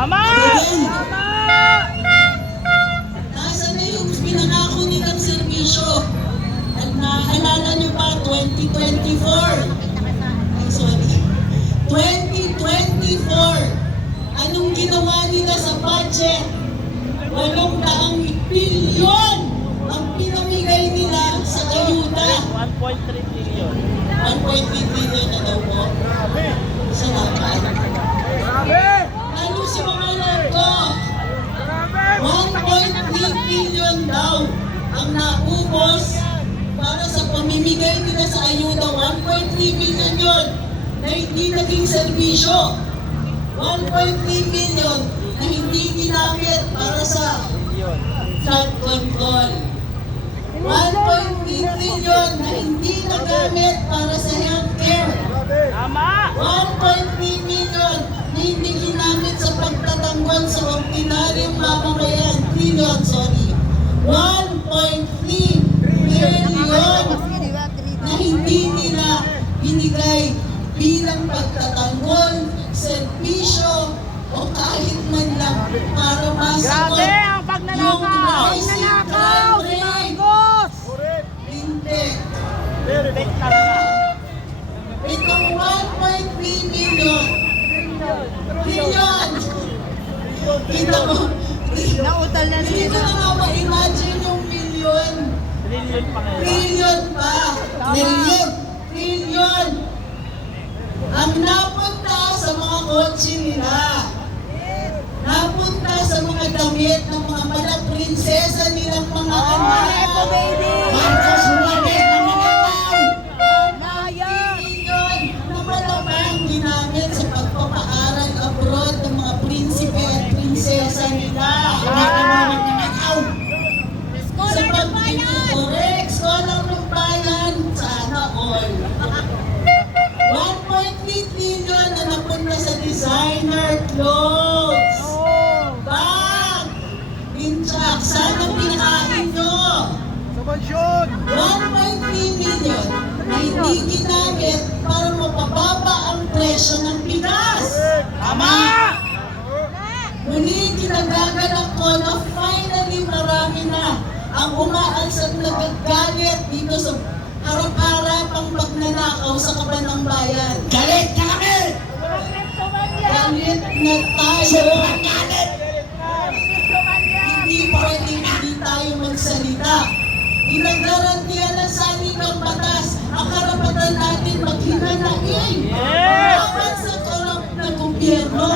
Tama! Again, Tama! nasa na yung pinangako nilang serbisyo? At naalala niyo pa, 2024. Ay, sorry. 2024. Anong ginawa nila sa budget? 800 bilyon ang pinamigay nila sa ayuda. 1.3 billion. 1.3 billion na daw po. Salamat. Ano si mga ko? 1.3 billion daw ang naubos para sa pamimigay nila sa ayuda. 1.3 billion yun na hindi naging serbisyo. 1.3 billion na hindi ginamit para sa flood control. 1.3 billion na hindi nagamit para sa healthcare. Tama! 1.3 million na hindi ginamit sa pagtatanggol sa ordinaryong mamamayan. Trillion, sorry. 1.3 billion na hindi nila binigay bilang pagtatanggol, serbisyo, o kahit man lang para masagot Grabe ang pagnanakaw! Pagnanakaw! Si Marcos! Hindi. Perfect talaga. Itong 1.3 million. Trillion. Kita mo. Nautal na Hindi ko sila. na ma-imagine yung million. Trillion pa ngayon. Trillion pa. Trillion. Trillion. Ang napunta sa mga kotse nila. Napunta sa mga damit ng mga prinsesa nilang mga anak. Epo baby! Marcos Humabit ng nanakaw. Naya! Million na malamang ginamit sa pagpapaaral abroad ng mga prinsipe at prinsesa nila. Sa pag-correct, scholar ng bayan, sana all. 1.3 trillion na napunta sa designer clothes. Bag! Pinchak, sana pinakain nyo. 1.3 million na hindi ginamit para mapababa ang presyo ng bigas. Tama! Muli kinagagalak ko na finally marami na ang umaalsat na gagalit dito sa harap-harapang pagnanakaw sa kaban ng bayan. Galit na kami! Galit na tayo! Hindi pwede hindi tayo magsalita. Ginagarantiyan ng saligang batas ang karapatan natin maghinanain. Yes! Laban sa korap na gobyerno.